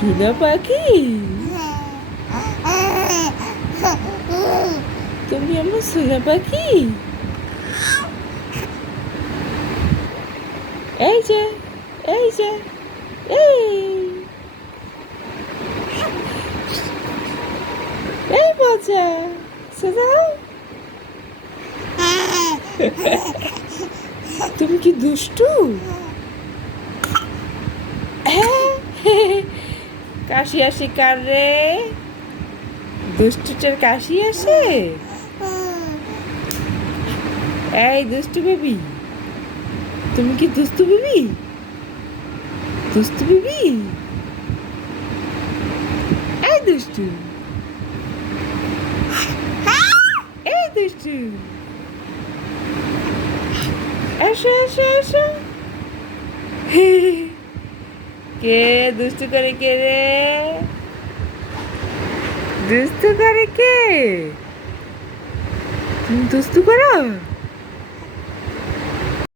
সোনা পাখি, তুমি আমার সোনা পাখি। এই যে, এই যে, এই এই বাচ্চা সোনা, তুমি কি দুষ্টু? কাশি আসে কার রে? দুষ্টুটার কাশি আসে? এই দুষ্টু বেবি, তুমি কি দুষ্টু বেবি? দুষ্টু বেবি, এই দুষ্টু, এই দুষ্টু, এসো এসো এসো। কে দুষ্টু করে কে রে? দুষ্টু করে কে? তুমি দুষ্টু করো?